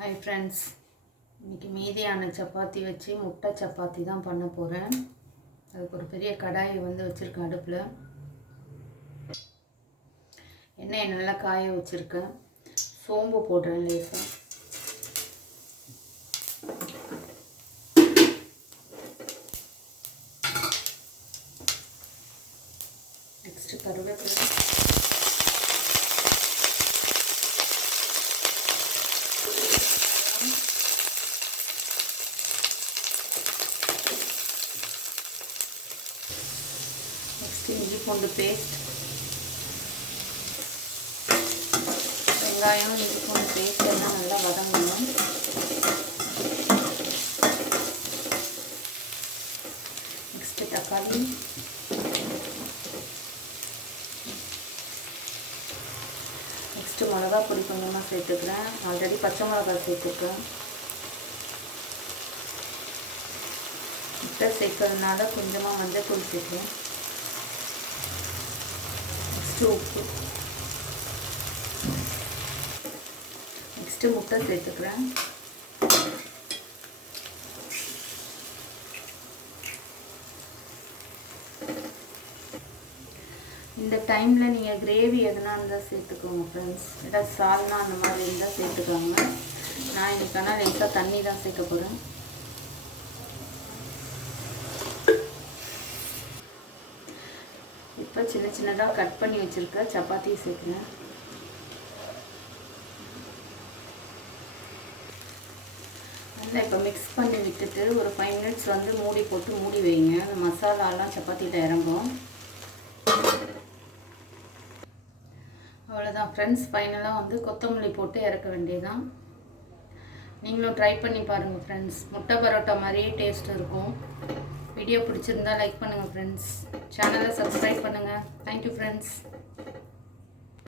Hi friends, இன்றைக்கி மீதியான சப்பாத்தி வச்சு முட்டை சப்பாத்தி தான் பண்ண போகிறேன். அதுக்கு ஒரு பெரிய கடாயை வச்சுருக்கேன். அடுப்பில் எண்ணெயை நல்லா காய வச்சுருக்கேன். சோம்பு போடுறேன் லேசாக. நெக்ஸ்ட்டு கருவேப்பிலை, இஞ்சி பூண்டு பேஸ்ட், வெங்காயம், இஞ்சி பூண்டு பேஸ்ட் எல்லாம் நல்லா வதங்கணும். நெக்ஸ்ட்டு தக்காளி, நெக்ஸ்ட்டு மிளகா பொடி கொஞ்சமாக சேர்த்துக்கிறேன். ஆல்ரெடி பச்சை மிளகா சேர்த்துக்கிறேன். முட்டை சேர்க்கறதுனால கொஞ்சமாக மஞ்சள் சேர்க்கிறேன். உப்பு, நெக்ஸ்ட்டு முட்டை சேர்த்துக்கிறேன். இந்த டைமில் நீங்கள் கிரேவி எதுனா இருந்தால் சேர்த்துக்கோங்க ஃப்ரெண்ட்ஸ். ஏதாவது சால்னா அந்த மாதிரி இருந்தால் சேர்த்துக்கோங்க. நான் இன்னைக்கான லைட்டாக தண்ணி தான் சேர்க்க போகிறேன். இப்போ சின்ன சின்னதாக கட் பண்ணி வச்சுருக்க சப்பாத்தி சேர்க்குறேன். நல்லா இப்போ மிக்ஸ் பண்ணி விட்டுட்டு ஒரு 5 மினிட்ஸ் மூடி போட்டு மூடி வைங்க. அந்த மசாலாலாம் சப்பாத்தியில் இறங்கும். அவ்வளோதான் ஃப்ரெண்ட்ஸ். ஃபைனலாக கொத்தமல்லி போட்டு இறக்க வேண்டியதுதான். நீங்களும் ட்ரை பண்ணி பாருங்கள் ஃப்ரெண்ட்ஸ். முட்டை பரோட்டா மாதிரியே டேஸ்ட் இருக்கும். வீடியோ பிடிச்சிருந்தா லைக் பண்ணுங்கள் ஃப்ரெண்ட்ஸ். சேனலை சப்ஸ்கிரைப் பண்ணுங்கள். Thank you friends.